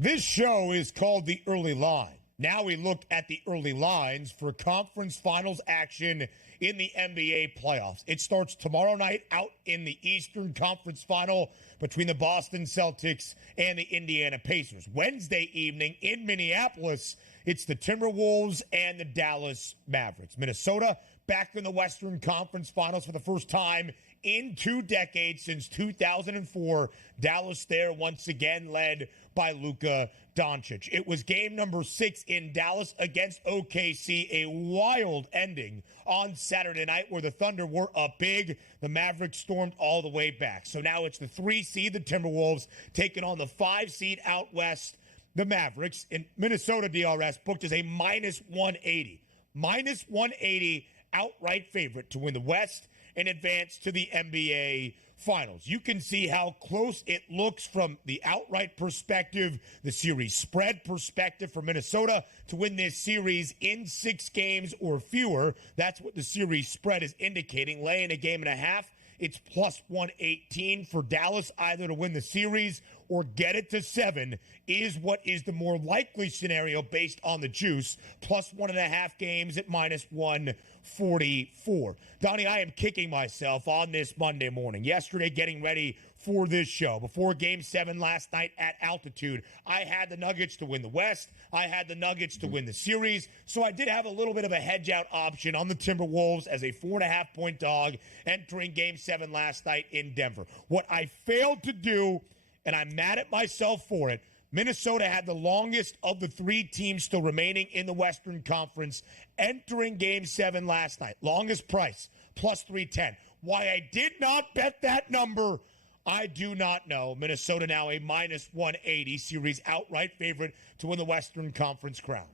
This show is called The Early Line. Now we look at the early lines for conference finals action in the NBA playoffs. It starts tomorrow night out in the Eastern Conference Final between the Boston Celtics and the Indiana Pacers. Wednesday evening in Minneapolis, it's the Timberwolves and the Dallas Mavericks. Minnesota back in the Western Conference Finals for the first time in 2 decades, since 2004. Dallas there once again led by Luka Doncic. It was game number 6 in Dallas against OKC, a wild ending on Saturday night where the Thunder were up big. The Mavericks stormed all the way back. So now it's the 3 seed, the Timberwolves, taking on the 5 seed out west, the Mavericks. In Minnesota, DRS booked as a minus 180. Minus 180 outright favorite to win the West and advance to the NBA Finals. You can see how close it looks from the outright perspective, the series spread perspective for Minnesota to win this series in 6 games or fewer. That's what the series spread is indicating. Laying a game and a half, it's plus 118 for Dallas, either to win the series or get it to 7 is what is the more likely scenario based on the juice. Plus 1.5 games at minus 144. Donnie, I am kicking myself on this Monday morning. Yesterday, getting ready for this show. Before Game 7 last night at altitude, I had the Nuggets to win the West. I had the Nuggets to win the series. So I did have a little bit of a hedge out option on the Timberwolves as a 4.5-point dog entering Game 7 last night in Denver. What I failed to do, and I'm mad at myself for it, Minnesota had the longest of the 3 teams still remaining in the Western Conference entering Game 7 last night. Longest price, plus 310. Why I did not bet that number, I do not know. Minnesota now a minus 180 series outright favorite to win the Western Conference crown.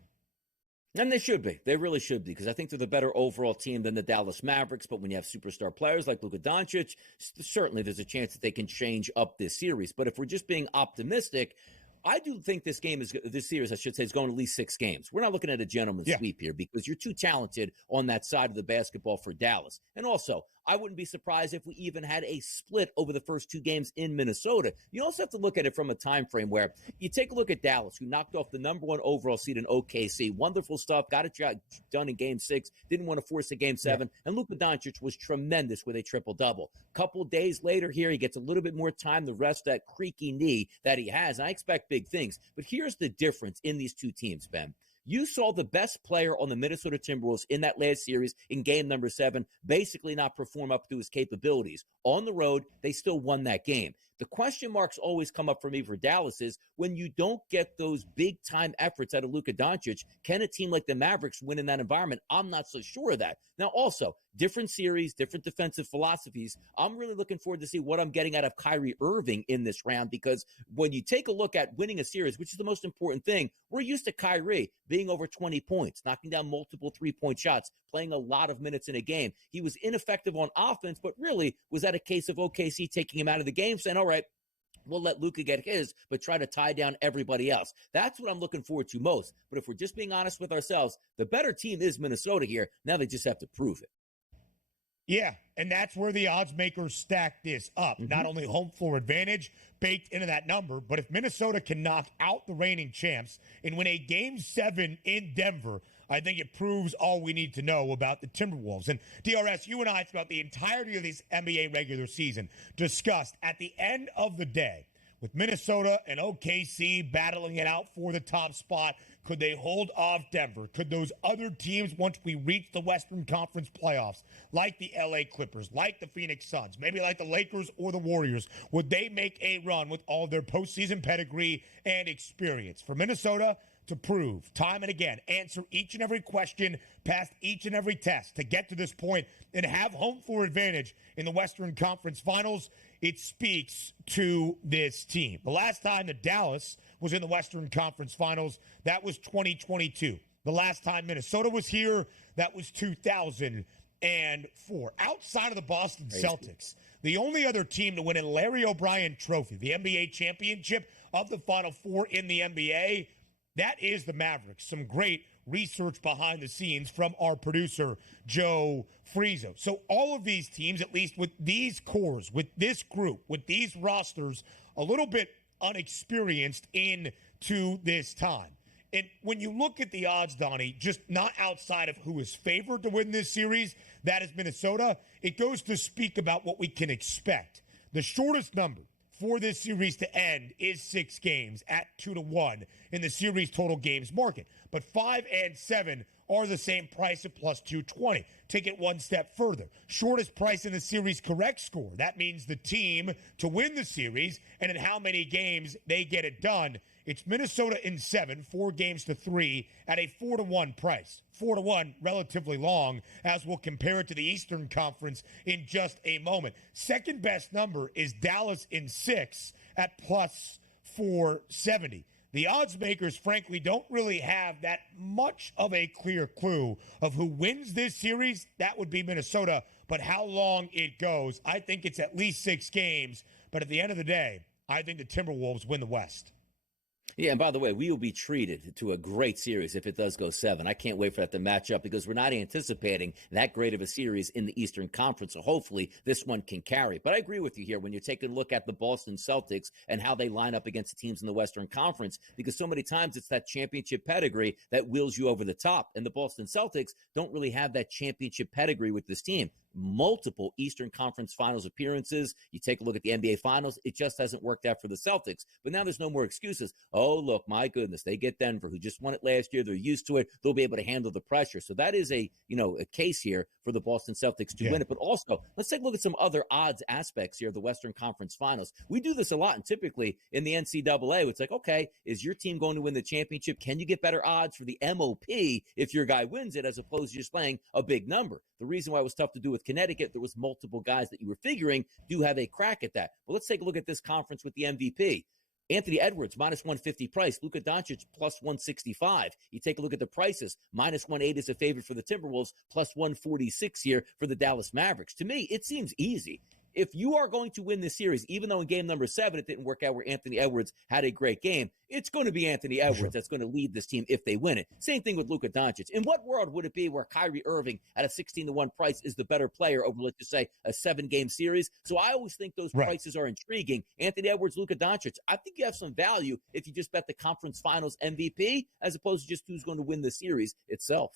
And they should be. They really should be, because I think they're the better overall team than the Dallas Mavericks. But when you have superstar players like Luka Doncic, certainly there's a chance that they can change up this series. But if we're just being optimistic, I do think this series, I should say, is going at least 6 games. We're not looking at a gentleman's sweep here, because you're too talented on that side of the basketball for Dallas. And also, I wouldn't be surprised if we even had a split over the first 2 games in Minnesota. You also have to look at it from a time frame where you take a look at Dallas, who knocked off the number 1 overall seed in OKC. Wonderful stuff. Got it done in Game 6. Didn't want to force a Game 7. Yeah. And Luka Doncic was tremendous with a triple-double. Couple days later here, he gets a little bit more time to rest that creaky knee that he has. And I expect big things. But here's the difference in these 2 teams, Ben. You saw the best player on the Minnesota Timberwolves in that last series in game number 7 basically not perform up to his capabilities. On the road, they still won that game. The question marks always come up for me for Dallas is when you don't get those big-time efforts out of Luka Doncic, can a team like the Mavericks win in that environment? I'm not so sure of that. Now, also, different series, different defensive philosophies. I'm really looking forward to see what I'm getting out of Kyrie Irving in this round, because when you take a look at winning a series, which is the most important thing, we're used to Kyrie being over 20 points, knocking down multiple 3-point shots, playing a lot of minutes in a game. He was ineffective on offense, but really was that a case of OKC taking him out of the game, saying, all right, we'll let Luka get his, but try to tie down everybody else. That's what I'm looking forward to most. But if we're just being honest with ourselves, the better team is Minnesota here. Now they just have to prove it. Yeah, and that's where the odds makers stack this up. Not only home floor advantage baked into that number, but if Minnesota can knock out the reigning champs and win a Game 7 in Denver, I think it proves all we need to know about the Timberwolves. And DRS, you and I, throughout the entirety of this NBA regular season, discussed at the end of the day, with Minnesota and OKC battling it out for the top spot, could they hold off Denver? Could those other teams, once we reach the Western Conference playoffs, like the LA Clippers, like the Phoenix Suns, maybe like the Lakers or the Warriors, would they make a run with all their postseason pedigree and experience? For Minnesota to prove time and again, answer each and every question, pass each and every test to get to this point and have home floor advantage in the Western Conference Finals, it speaks to this team. The last time that Dallas was in the Western Conference Finals, that was 2022. The last time Minnesota was here, that was 2004. Outside of the Boston Celtics, the only other team to win a Larry O'Brien Trophy, the NBA championship of the Final Four in the NBA, that is the Mavericks. Some great research behind the scenes from our producer, Joe Frieso. So all of these teams, at least with these cores, with this group, with these rosters, a little bit unexperienced into this time. And when you look at the odds, Donnie, just not outside of who is favored to win this series, that is Minnesota, it goes to speak about what we can expect. The shortest number for this series to end is 6 games at 2-1 in the series total games market. But 5 and 7 are the same price at plus 220. Take it one step further. Shortest price in the series correct score. That means the team to win the series and in how many games they get it done. It's Minnesota in 7, 4 games to 3 at a 4-1 price. 4-1, relatively long, as we'll compare it to the Eastern Conference in just a moment. Second best number is Dallas in 6 at plus 470. The odds makers, frankly, don't really have that much of a clear clue of who wins this series. That would be Minnesota. But how long it goes, I think it's at least 6 games. But at the end of the day, I think the Timberwolves win the West. Yeah, and by the way, we will be treated to a great series if it does go 7. I can't wait for that to match up because we're not anticipating that great of a series in the Eastern Conference, so hopefully this one can carry. But I agree with you here when you're taking a look at the Boston Celtics and how they line up against the teams in the Western Conference, because so many times it's that championship pedigree that wheels you over the top, and the Boston Celtics don't really have that championship pedigree with this team. Multiple Eastern Conference Finals appearances. You take a look at the NBA Finals. It just hasn't worked out for the Celtics. But now there's no more excuses. Oh, look, my goodness, they get Denver, who just won it last year. They're used to it. They'll be able to handle the pressure. So that is a case here for the Boston Celtics to win it. But also, let's take a look at some other odds aspects here of the Western Conference Finals. We do this a lot, and typically in the NCAA, it's like, okay, is your team going to win the championship? Can you get better odds for the MOP if your guy wins it, as opposed to just laying a big number? The reason why it was tough to do with Connecticut, there was multiple guys that you were figuring do have a crack at that. But let's take a look at this conference with the MVP. Anthony Edwards, minus 150 price. Luka Doncic, plus 165. You take a look at the prices. Minus 180 is a favorite for the Timberwolves, plus 146 here for the Dallas Mavericks. To me, it seems easy. If you are going to win this series, even though in game number 7 it didn't work out where Anthony Edwards had a great game, it's going to be Anthony Edwards that's going to lead this team if they win it. Same thing with Luka Doncic. In what world would it be where Kyrie Irving at a 16-1 price is the better player over, let's just say, a 7-game series? So I always think those prices are intriguing. Anthony Edwards, Luka Doncic, I think you have some value if you just bet the conference finals MVP as opposed to just who's going to win the series itself.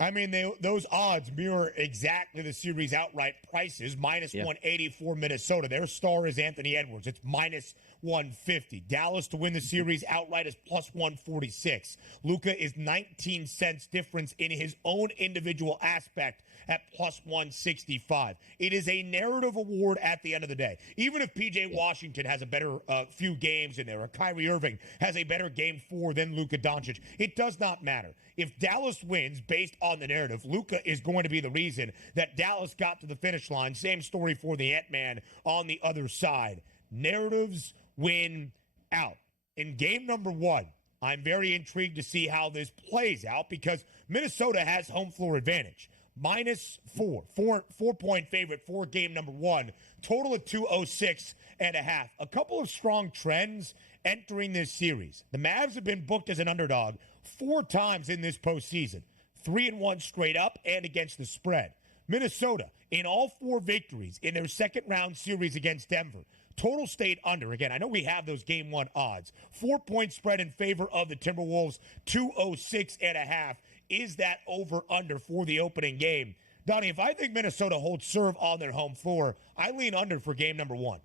I mean, those odds mirror exactly the series outright prices. Minus 180 for Minnesota. Their star is Anthony Edwards. It's minus 150. Dallas to win the series outright is plus 146. Luka is 19 cents difference in his own individual aspect at plus 165. It is a narrative award at the end of the day. Even if P.J. Washington has a better few games in there, or Kyrie Irving has a better game 4 than Luka Doncic, it does not matter. If Dallas wins based on the narrative, Luka is going to be the reason that Dallas got to the finish line. Same story for the Ant-Man on the other side. Narratives win out. In game number 1, I'm very intrigued to see how this plays out because Minnesota has home floor advantage. Minus 4.4-point favorite for game number 1. Total of 206.5. A couple of strong trends entering this series. The Mavs have been booked as an underdog 4 times in this postseason. 3-1 straight up and against the spread. Minnesota, in all 4 victories in their second round series against Denver, total stayed under. Again, I know we have those game 1 odds. 4-point spread in favor of the Timberwolves, 206.5. Is that over-under for the opening game? Donnie, if I think Minnesota holds serve on their home floor, I lean under for game number 1.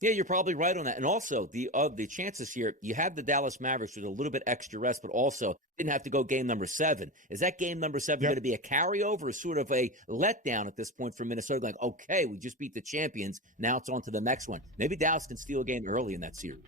Yeah, you're probably right on that. And also, the chances here, you had the Dallas Mavericks with a little bit extra rest, but also didn't have to go game number 7. Is that game number 7 going to be a carryover or sort of a letdown at this point for Minnesota? Like, okay, we just beat the champions. Now it's on to the next one. Maybe Dallas can steal a game early in that series.